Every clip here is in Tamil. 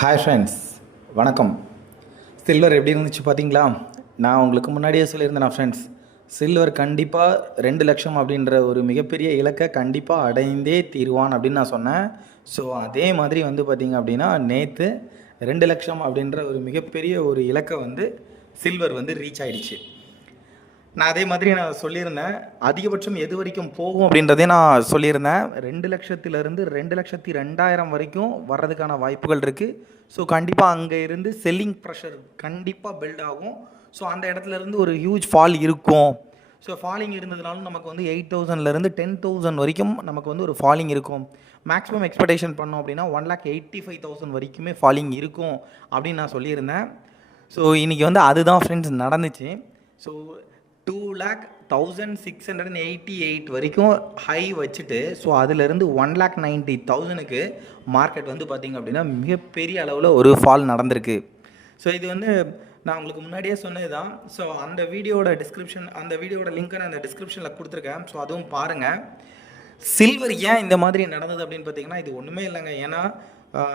ஹாய் ஃப்ரெண்ட்ஸ், வணக்கம். சில்வர் எப்படி இருந்துச்சு பார்த்தீங்களா? நான் உங்களுக்கு முன்னாடியே சொல்லியிருந்தேன் ஃப்ரெண்ட்ஸ், சில்வர் கண்டிப்பாக 2,00,000 அப்படின்ற ஒரு மிகப்பெரிய இலக்கை கண்டிப்பாக அடைந்தே தீருவான் அப்படின்னு நான் சொன்னேன். ஸோ அதே மாதிரி பார்த்திங்க அப்படின்னா நேற்று 2,00,000 அப்படின்ற ஒரு மிகப்பெரிய ஒரு இலக்கை சில்வர் ரீச் ஆகிடுச்சு. நான் அதே மாதிரி நான் சொல்லியிருந்தேன், அதிகபட்சம் எது வரைக்கும் போகும் அப்படின்றதே நான் சொல்லியிருந்தேன். 2,00,000லேருந்து 2,02,000 வரைக்கும் வர்றதுக்கான வாய்ப்புகள் இருக்குது. ஸோ கண்டிப்பாக அங்கே இருந்து செல்லிங் ப்ரெஷர் கண்டிப்பாக பில்ட் ஆகும். ஸோ அந்த இடத்துலேருந்து ஒரு ஹியூஜ் ஃபால் இருக்கும். ஸோ ஃபாலிங் இருந்ததுனாலும் நமக்கு 8,000லேருந்து 10,000 வரைக்கும் நமக்கு ஒரு ஃபாலிங் இருக்கும். மேக்ஸிமம் எக்ஸ்பெக்டேஷன் பண்ணோம் அப்படின்னா 1,85,000 வரைக்குமே ஃபாலிங் இருக்கும் அப்படின்னு நான் சொல்லியிருந்தேன். ஸோ இன்றைக்கி அதுதான் ஃப்ரெண்ட்ஸ் நடந்துச்சு. ஸோ 2,01,688 வரைக்கும் ஹை வச்சுட்டு, ஸோ அதிலிருந்து 1,90,000க்கு மார்க்கெட் பார்த்திங்க அப்படின்னா மிகப்பெரிய அளவில் ஒரு ஃபால் நடந்திருக்கு. ஸோ இது நான் உங்களுக்கு முன்னாடியே சொன்னது தான். ஸோ அந்த வீடியோட லிங்க்கை நான் அந்த டிஸ்கிரிப்ஷனில் கொடுத்துருக்கேன். ஸோ அதுவும் பாருங்கள். சில்வர் ஏன் இந்த மாதிரி நடந்தது அப்படின்னு பார்த்தீங்கன்னா, இது ஒன்றுமே இல்லைங்க. ஏன்னா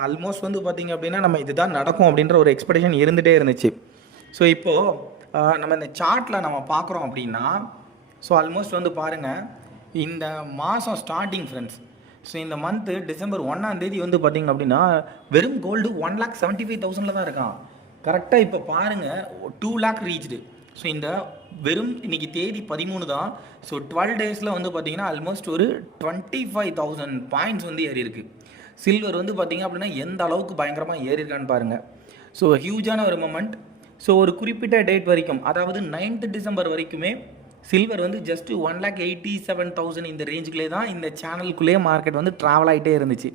ஆல்மோஸ்ட் பார்த்திங்க அப்படின்னா நம்ம இதுதான் நடக்கும் அப்படின்ற ஒரு எக்ஸ்பெக்டேஷன் இருந்துகிட்டே இருந்துச்சு. ஸோ இப்போது நம்ம இந்த சார்ட்டில் நம்ம பார்க்குறோம் அப்படின்னா, ஸோ ஆல்மோஸ்ட் பாருங்கள், இந்த மாதம் ஸ்டார்டிங் ஃப்ரெண்ட்ஸ், ஸோ இந்த மந்த்து டிசம்பர் 1 பார்த்திங்க அப்படின்னா வெறும் கோல்டு 1,75,000 தான் இருக்கான். கரெக்டாக இப்போ பாருங்கள் 2 lakh ரீச்டு. ஸோ இந்த வெறும் இன்றைக்கி தேதி 13 தான். ஸோ 12 டேஸில் பார்த்திங்கன்னா ஆல்மோஸ்ட் ஒரு 25,000 பாயிண்ட்ஸ் ஏறி இருக்குது. சில்வர் பார்த்திங்க அப்படின்னா எந்த அளவுக்கு பயங்கரமாக ஏறி இருக்கான்னு பாருங்கள். ஸோ ஹியூஜான ஒரு மொமெண்ட். ஸோ ஒரு குறிப்பிட்ட டேட் வரைக்கும், அதாவது 9th டிசம்பர் வரைக்குமே சில்வர் ஜஸ்ட் 1,87,000 இந்த ரேஞ்சுக்குள்ளே தான் இந்த சேனலுக்குள்ளேயே மார்க்கெட் ட்ராவல் ஆகிட்டே இருந்துச்சு.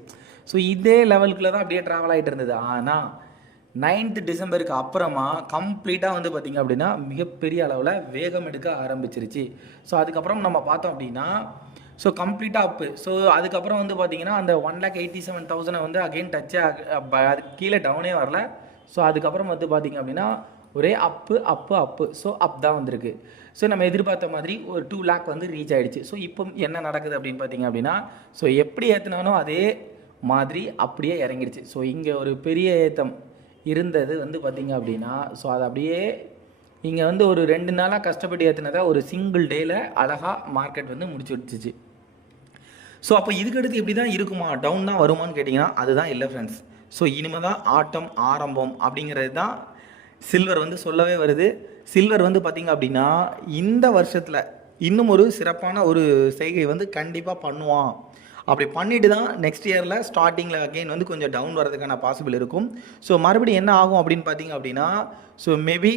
ஸோ இதே லெவலுக்குள்ளே தான் அப்படியே ட்ராவல் ஆகிட்டு இருந்தது. ஆனால் 9th டிசம்பருக்கு அப்புறமா கம்ப்ளீட்டாக பார்த்திங்க அப்படின்னா மிகப்பெரிய அளவில் வேகம் எடுக்க ஆரம்பிச்சிருச்சு. ஸோ அதுக்கப்புறம் நம்ம பார்த்தோம் அப்படின்னா ஸோ கம்ப்ளீட்டாக அப்பு. ஸோ அதுக்கப்புறம் பார்த்திங்கன்னா அந்த 1,87,000 அகெயின் டச்சே அது கீழே டவுனே வரல. ஸோ அதுக்கப்புறம் பார்த்திங்க அப்படின்னா ஒரே அப்பு. ஸோ அப் தான் வந்திருக்கு. ஸோ நம்ம எதிர்பார்த்த மாதிரி ஒரு 2 lakh ரீச் ஆகிடுச்சு. ஸோ இப்போ என்ன நடக்குது அப்படின்னு பார்த்திங்க அப்படின்னா, ஸோ எப்படி ஏற்றினானோ அதே மாதிரி அப்படியே இறங்கிடுச்சு. ஸோ இங்கே ஒரு பெரிய ஏற்றம் இருந்தது பார்த்திங்க அப்படின்னா, ஸோ அது அப்படியே இங்கே ஒரு 2 நாளாக கஷ்டப்பட்டு ஏற்றினதை ஒரு சிங்கிள் டேயில் அழகாக மார்க்கெட் முடிச்சு விட்டுச்சு. ஸோ அப்போ இதுக்கடுத்து எப்படி தான் இருக்குமா, டவுன் தான் வருமானு கேட்டிங்கன்னா அதுதான் இல்லை ஃப்ரெண்ட்ஸ். ஸோ இனிமேல் தான் ஆட்டம் ஆரம்பம் அப்படிங்கிறது தான் சில்வர் சொல்லவே வருது. சில்வர் பார்த்திங்க அப்படின்னா இந்த வருஷத்தில் இன்னும் ஒரு சிறப்பான ஒரு செய்கை கண்டிப்பாக பண்ணுவான். அப்படி பண்ணிட்டு தான் நெக்ஸ்ட் இயரில் ஸ்டார்டிங்கில் அகெயின் கொஞ்சம் டவுன் வரதுக்கான பாசிபிள் இருக்கும். ஸோ மறுபடியும் என்ன ஆகும் அப்படின்னு பார்த்திங்க அப்படின்னா, ஸோ மேபி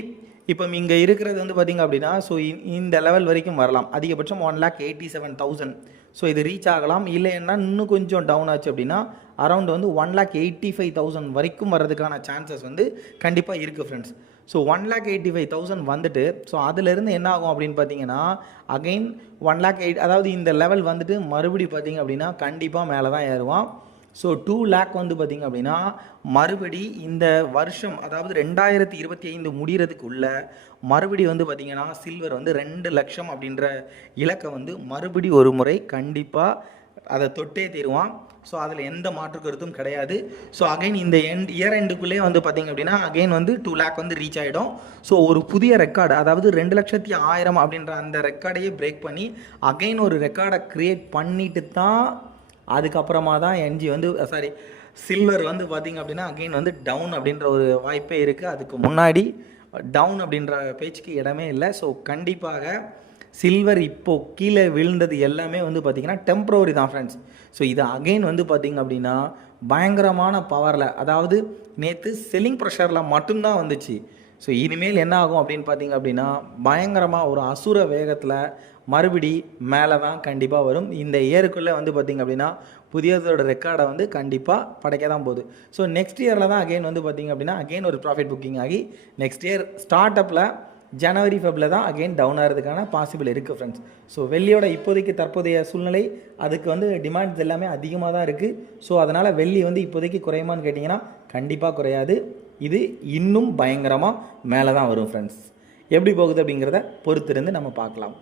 இப்போ இங்கே இருக்கிறது பார்த்திங்க அப்படின்னா, ஸோ இந்த லெவல் வரைக்கும் வரலாம். அதிகபட்சம் 1,87,000. ஸோ இது ரீச் ஆகலாம். இல்லைன்னா இன்னும் கொஞ்சம் டவுன் ஆச்சு அப்படின்னா அரௌண்ட் 1,85,000 வரைக்கும் வர்றதுக்கான சான்சஸ் கண்டிப்பாக இருக்குது ஃப்ரெண்ட்ஸ். ஸோ 1,85,000 வந்துட்டு, ஸோ அதிலிருந்து என்ன ஆகும் அப்படின்னு பார்த்தீங்கன்னா அகெயின் 1,08,000, அதாவது இந்த லெவல் மறுபடி பார்த்திங்க அப்படின்னா கண்டிப்பாக மேலே தான் ஏறுவான். ஸோ 2 lakh பார்த்திங்க அப்படின்னா மறுபடி இந்த வருஷம், அதாவது 2025 முடிகிறதுக்குள்ள மறுபடி பார்த்திங்கன்னா சில்வர் 2,00,000 அப்படின்ற இலக்கை மறுபடி ஒரு முறை கண்டிப்பாக அதை தொட்டே தீருவான். ஸோ அதில் எந்த மாற்று கருத்தும் கிடையாது. ஸோ அகைன் இந்த இயர் எண்டுக்குள்ளே பார்த்திங்க அப்படின்னா அகைன் 2 lakh ரீச் ஆகிடும். ஸோ ஒரு புதிய ரெக்கார்டு, அதாவது 2,01,000 அப்படின்ற அந்த ரெக்கார்டையே பிரேக் பண்ணி அகைன் ஒரு ரெக்கார்டை க்ரியேட் பண்ணிட்டு தான் அதுக்கப்புறமா தான் சில்வர் பார்த்திங்க அப்படின்னா அகெயின் டவுன் அப்படின்ற ஒரு வாய்ப்பே இருக்குது. அதுக்கு முன்னாடி டவுன் அப்படின்ற பேச்சுக்கு இடமே இல்லை. ஸோ கண்டிப்பாக சில்வர் இப்போது கீழே விழுந்தது எல்லாமே பார்த்திங்கன்னா டெம்ப்ரவரி தான் ஃப்ரெண்ட்ஸ். ஸோ இது அகெயின் பார்த்திங்க அப்படின்னா பயங்கரமான பவரில், அதாவது நேற்று செல்லிங் ப்ரெஷரில் மட்டும்தான் வந்துச்சு. ஸோ இனிமேல் என்ன ஆகும் அப்படின்னு பார்த்திங்க அப்படின்னா பயங்கரமாக ஒரு அசுர வேகத்தில் மறுபடி மேலே தான் கண்டிப்பாக வரும். இந்த இயருக்குள்ளே பார்த்திங்க அப்படின்னா புதியதோட ரெக்கார்டை கண்டிப்பாக படைக்க தான் போகுது. ஸோ நெக்ஸ்ட் இயரில் தான் அகெயின் பார்த்திங்க அப்படின்னா அகெயின் ஒரு ப்ராஃபிட் புக்கிங் ஆகி நெக்ஸ்ட் இயர் ஸ்டார்ட் அப்பில் ஜனவரி ஃபெப்ரில் தான் அகெயின் டவுன் ஆகிறதுக்கான பாசிபிள் இருக்குது ஃப்ரெண்ட்ஸ். ஸோ வெள்ளியோட இப்போதைக்கு தற்போதைய சூழ்நிலை அதுக்கு டிமாண்ட்ஸ் எல்லாமே அதிகமாக தான் இருக்குது. ஸோ அதனால் வெள்ளி இப்போதைக்கு குறையுமான்னு கேட்டிங்கன்னா கண்டிப்பாக குறையாது. இது இன்னும் பயங்கரமாக மேலே தான் வரும் ஃப்ரெண்ட்ஸ். எப்படி போகுது அப்படிங்கிறத பொறுத்திருந்து நம்ம பார்க்கலாம்.